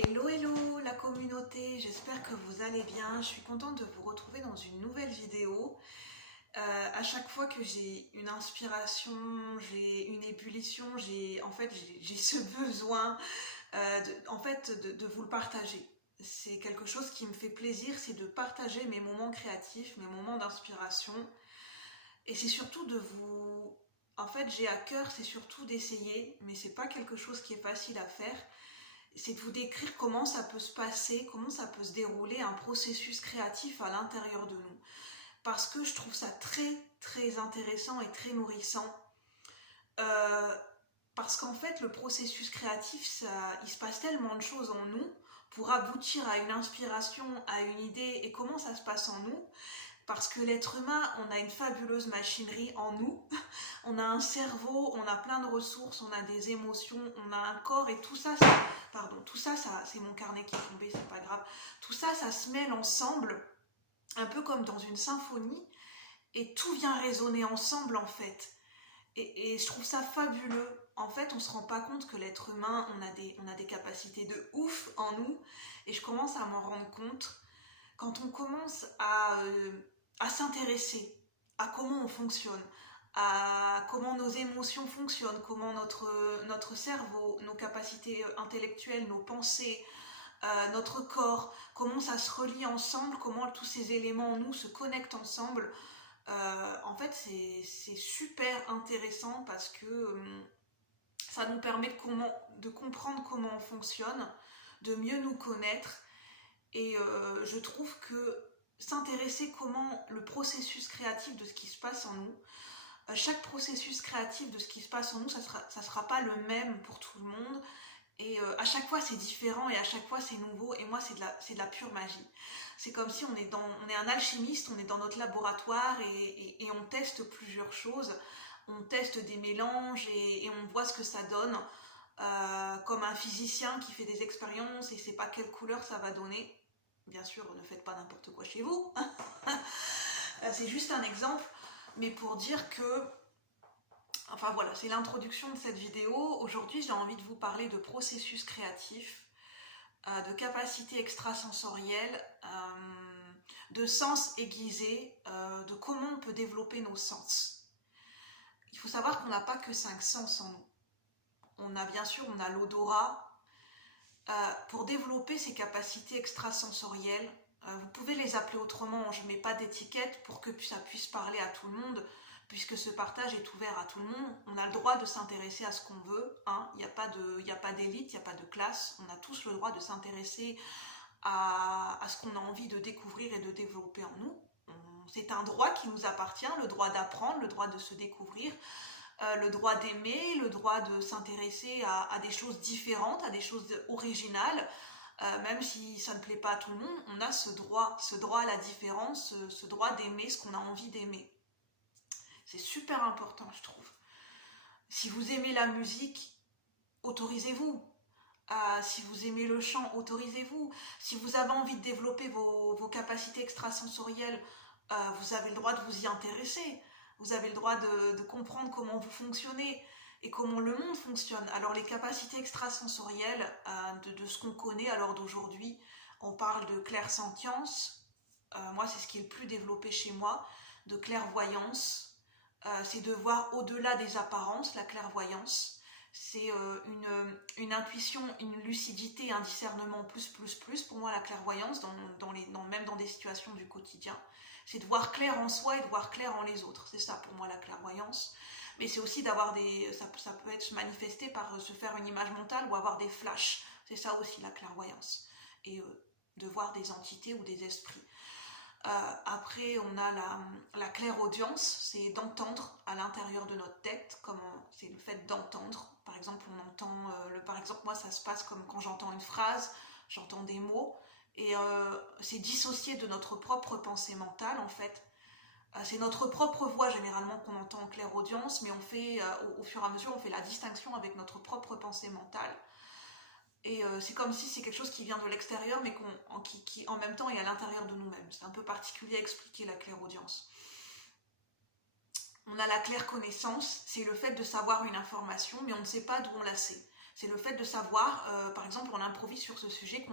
Hello hello la communauté, j'espère que vous allez bien. Je suis contente de vous retrouver dans une nouvelle vidéo. À chaque fois que j'ai une inspiration, j'ai une ébullition, j'ai ce besoin de vous le partager. C'est quelque chose qui me fait plaisir, c'est de partager mes moments créatifs, mes moments d'inspiration. Et c'est surtout de vous... En fait, j'ai à cœur, c'est surtout d'essayer, mais c'est pas quelque chose qui est facile à faire. C'est de vous décrire comment ça peut se passer, comment ça peut se dérouler un processus créatif à l'intérieur de nous. Parce que je trouve ça très très intéressant et très nourrissant. Euh, Parce qu'en fait, le processus créatif, il se passe tellement de choses en nous pour aboutir à une inspiration, à une idée, et comment ça se passe en nous. Parce que l'être humain, on a une fabuleuse machinerie en nous. On a un cerveau, on a plein de ressources, on a des émotions, on a un corps et tout ça, c'est mon carnet qui est tombé, c'est pas grave. Tout ça, ça se mêle ensemble, un peu comme dans une symphonie, et tout vient résonner ensemble en fait. Et je trouve ça fabuleux. En fait, on se rend pas compte que l'être humain, on a des capacités de ouf en nous, et je commence à m'en rendre compte quand on commence à s'intéresser à comment on fonctionne, à comment nos émotions fonctionnent, comment notre cerveau, nos capacités intellectuelles, nos pensées, notre corps, comment ça se relie ensemble, comment tous ces éléments en nous se connectent ensemble. En fait, c'est super intéressant parce que ça nous permet de comprendre comment on fonctionne, de mieux nous connaître. Et je trouve que s'intéresser comment le processus créatif de ce qui se passe en nous, chaque processus créatif de ce qui se passe en nous, ça sera pas le même pour tout le monde. Et à chaque fois c'est différent et à chaque fois c'est nouveau. Et moi c'est de la pure magie. C'est comme si on est un alchimiste, on est dans notre laboratoire et on teste plusieurs choses. On teste des mélanges et on voit ce que ça donne. Comme un physicien qui fait des expériences et ne sait pas quelle couleur ça va donner. Bien sûr, ne faites pas n'importe quoi chez vous. C'est juste un exemple, mais pour dire que... Enfin voilà, c'est l'introduction de cette vidéo. Aujourd'hui, j'ai envie de vous parler de processus créatif, de capacités extrasensorielles, de sens aiguisés, de comment on peut développer nos sens. Il faut savoir qu'on n'a pas que 5 sens en nous. On a l'odorat. Pour développer ces capacités extrasensorielles, vous pouvez les appeler autrement, je ne mets pas d'étiquette pour que ça puisse parler à tout le monde, puisque ce partage est ouvert à tout le monde. On a le droit de s'intéresser à ce qu'on veut, hein. Il n'y a pas d'élite, il n'y a pas de classe, on a tous le droit de s'intéresser à ce qu'on a envie de découvrir et de développer en nous. C'est un droit qui nous appartient, le droit d'apprendre, le droit de se découvrir, le droit d'aimer, le droit de s'intéresser à des choses différentes, à des choses originales, même si ça ne plaît pas à tout le monde, on a ce droit à la différence, ce droit d'aimer ce qu'on a envie d'aimer. C'est super important, je trouve. Si vous aimez la musique, autorisez-vous. Si vous aimez le chant, autorisez-vous. Si vous avez envie de développer vos capacités extrasensorielles, vous avez le droit de vous y intéresser. Vous avez le droit de comprendre comment vous fonctionnez et comment le monde fonctionne. Alors les capacités extrasensorielles, de ce qu'on connaît à l'heure d'aujourd'hui, on parle de clairsentience. Moi, c'est ce qui est le plus développé chez moi, de clairvoyance. C'est de voir au-delà des apparences, la clairvoyance. C'est une intuition, une lucidité, un discernement plus. Pour moi, la clairvoyance, même dans des situations du quotidien. C'est de voir clair en soi et de voir clair en les autres. C'est ça pour moi la clairvoyance. Mais c'est aussi d'avoir ça peut être se manifester par se faire une image mentale ou avoir des flashs. C'est ça aussi la clairvoyance. Et de voir des entités ou des esprits. Après, on a la clairaudience, c'est d'entendre à l'intérieur de notre tête, c'est le fait d'entendre. Par exemple, on entend, par exemple, moi ça se passe comme quand j'entends une phrase, j'entends des mots, et c'est dissocié de notre propre pensée mentale en fait. C'est notre propre voix généralement qu'on entend en clairaudience, mais on fait, au fur et à mesure, on fait la distinction avec notre propre pensée mentale. Et c'est comme si c'est quelque chose qui vient de l'extérieur, mais qui en même temps est à l'intérieur de nous-mêmes. C'est un peu particulier à expliquer la clairaudience. On a la claire connaissance, c'est le fait de savoir une information, mais on ne sait pas d'où on la sait. C'est le fait de savoir, par exemple, on improvise sur ce sujet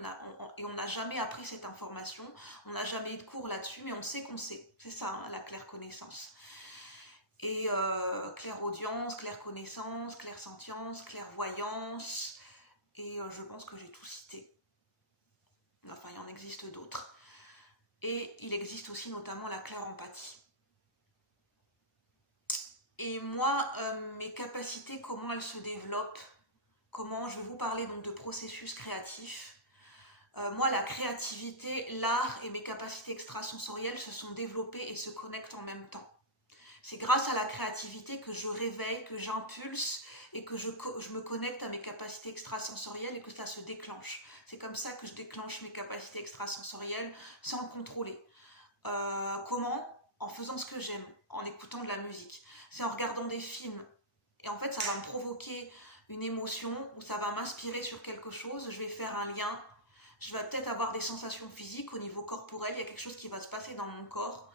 et on n'a jamais appris cette information, on n'a jamais eu de cours là-dessus, mais on sait qu'on sait. C'est ça, hein, la claire connaissance. Et clairaudience, claire connaissance, clairsentience, clairvoyance, et je pense que j'ai tout cité. Enfin, il y en existe d'autres. Et il existe aussi notamment la claire empathie. Et moi, mes capacités, comment elles se développent, je vais vous parler donc de processus créatifs. Moi, la créativité, l'art et mes capacités extrasensorielles se sont développées et se connectent en même temps. C'est grâce à la créativité que je réveille, que j'impulse et que je me connecte à mes capacités extrasensorielles et que ça se déclenche. C'est comme ça que je déclenche mes capacités extrasensorielles sans le contrôler. Comment ? En faisant ce que j'aime, en écoutant de la musique. C'est en regardant des films. Et en fait, ça va me provoquer une émotion ou ça va m'inspirer sur quelque chose. Je vais faire un lien. Je vais peut-être avoir des sensations physiques au niveau corporel. Il y a quelque chose qui va se passer dans mon corps.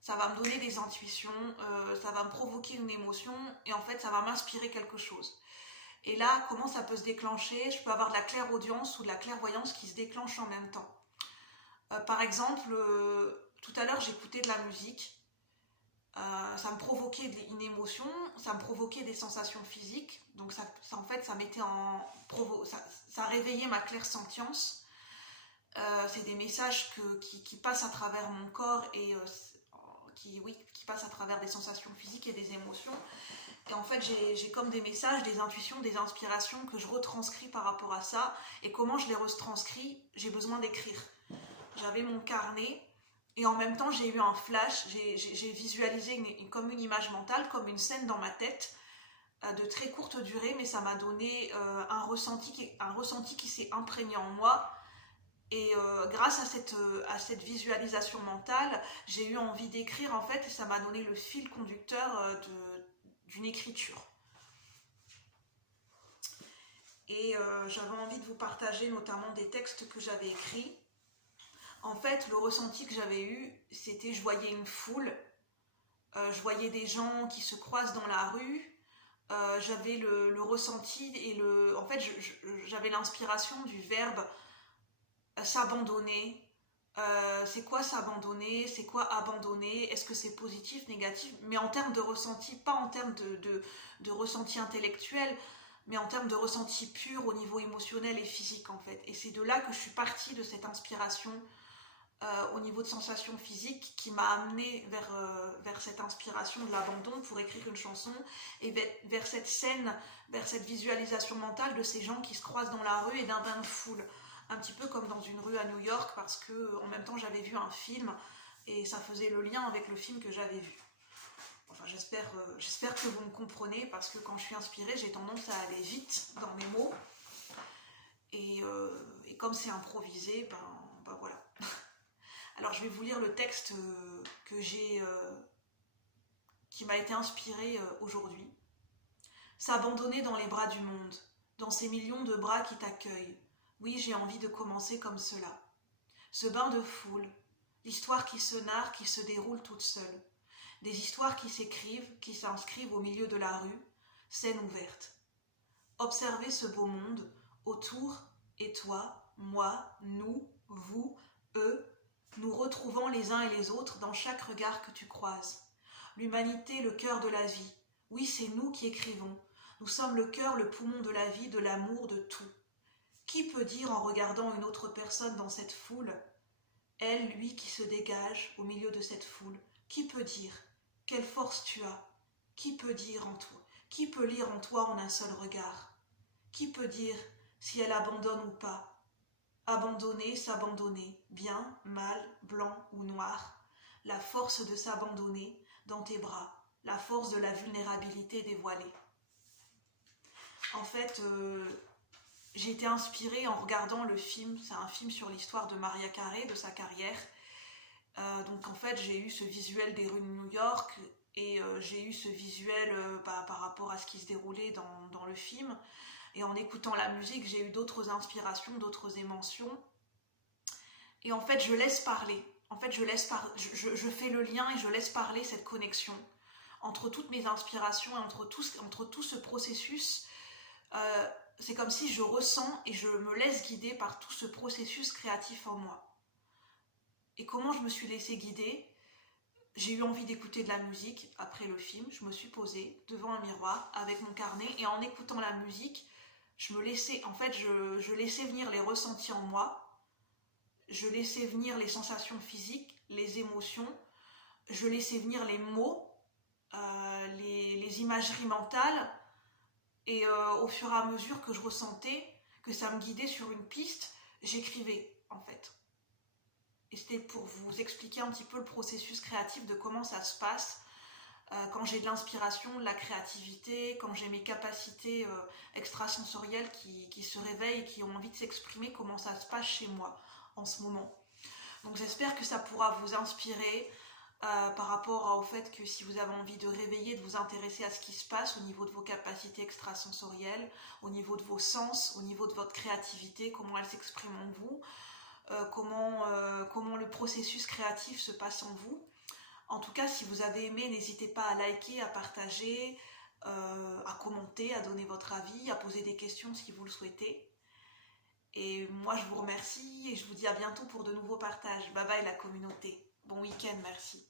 Ça va me donner des intuitions. Ça va me provoquer une émotion. Et en fait, ça va m'inspirer quelque chose. Et là, comment ça peut se déclencher ? Je peux avoir de la clairaudience ou de la clairvoyance qui se déclenche en même temps. Par exemple, tout à l'heure, j'écoutais de la musique. Ça me provoquait une émotion, ça me provoquait des sensations physiques. Donc en fait, ça mettait ça réveillait ma clairsentience. C'est des messages qui passent à travers mon corps et qui passent à travers des sensations physiques et des émotions. Et en fait, j'ai comme des messages, des intuitions, des inspirations que je retranscris par rapport à ça. Et comment je les retranscris ? J'ai besoin d'écrire. J'avais mon carnet et en même temps j'ai eu un flash, j'ai visualisé comme une image mentale, comme une scène dans ma tête de très courte durée, mais ça m'a donné un ressenti qui s'est imprégné en moi. Et grâce à cette visualisation mentale, j'ai eu envie d'écrire en fait, et ça m'a donné le fil conducteur d'une écriture. Et j'avais envie de vous partager notamment des textes que j'avais écrits. En fait, le ressenti que j'avais eu, c'était je voyais une foule, je voyais des gens qui se croisent dans la rue, j'avais le ressenti et en fait, j'avais l'inspiration du verbe s'abandonner. C'est quoi s'abandonner ? C'est quoi abandonner ? Est-ce que c'est positif, négatif ? Mais en termes de ressenti, pas en termes de ressenti intellectuel, mais en termes de ressenti pur au niveau émotionnel et physique en fait. Et c'est de là que je suis partie de cette inspiration au niveau de sensations physiques qui m'a amenée vers cette inspiration de l'abandon pour écrire une chanson et vers cette scène, vers cette visualisation mentale de ces gens qui se croisent dans la rue et d'un bain de foule. Un petit peu comme dans une rue à New York parce que en même temps j'avais vu un film et ça faisait le lien avec le film que j'avais vu. Enfin j'espère que vous me comprenez parce que quand je suis inspirée j'ai tendance à aller vite dans mes mots et comme c'est improvisé, ben voilà. Alors je vais vous lire le texte qui m'a été inspiré aujourd'hui. S'abandonner dans les bras du monde, dans ces millions de bras qui t'accueillent. Oui, j'ai envie de commencer comme cela. Ce bain de foule, l'histoire qui se narre, qui se déroule toute seule. Des histoires qui s'écrivent, qui s'inscrivent au milieu de la rue, scène ouverte. Observer ce beau monde, autour, et toi, moi, nous, vous, eux, nous retrouvant les uns et les autres dans chaque regard que tu croises. L'humanité, le cœur de la vie. Oui, c'est nous qui écrivons. Nous sommes le cœur, le poumon de la vie, de l'amour, de tout. Qui peut dire en regardant une autre personne dans cette foule, elle, lui qui se dégage au milieu de cette foule, qui peut dire quelle force tu as? Qui peut dire en toi? Qui peut lire en toi en un seul regard? Qui peut dire si elle abandonne ou pas? Abandonner, s'abandonner, bien, mal, blanc ou noir. La force de s'abandonner dans tes bras, la force de la vulnérabilité dévoilée. En fait, j'ai été inspirée en regardant le film, c'est un film sur l'histoire de Mariah Carey, de sa carrière. Donc en fait, j'ai eu ce visuel des rues de New York et j'ai eu ce visuel par rapport à ce qui se déroulait dans le film. Et en écoutant la musique, j'ai eu d'autres inspirations, d'autres émotions. Et en fait, je laisse parler. En fait, je fais le lien et je laisse parler cette connexion entre toutes mes inspirations et entre tout ce processus. c'est comme si je ressens et je me laisse guider par tout ce processus créatif en moi. Et comment je me suis laissée guider? J'ai eu envie d'écouter de la musique après le film. Je me suis posée devant un miroir avec mon carnet et en écoutant la musique, je laissais venir les ressentis en moi, je laissais venir les sensations physiques, les émotions, je laissais venir les mots, les imageries mentales, et au fur et à mesure que je ressentais que ça me guidait sur une piste, j'écrivais en fait. Et c'était pour vous expliquer un petit peu le processus créatif de comment ça se passe quand j'ai de l'inspiration, de la créativité, quand j'ai mes capacités extrasensorielles qui se réveillent et qui ont envie de s'exprimer, comment ça se passe chez moi en ce moment. Donc j'espère que ça pourra vous inspirer par rapport au fait que si vous avez envie de réveiller, de vous intéresser à ce qui se passe au niveau de vos capacités extrasensorielles, au niveau de vos sens, au niveau de votre créativité, comment elle s'exprime en vous, comment le processus créatif se passe en vous. En tout cas, si vous avez aimé, n'hésitez pas à liker, à partager, à commenter, à donner votre avis, à poser des questions si vous le souhaitez. Et moi, je vous remercie et je vous dis à bientôt pour de nouveaux partages. Bye bye la communauté. Bon week-end, merci.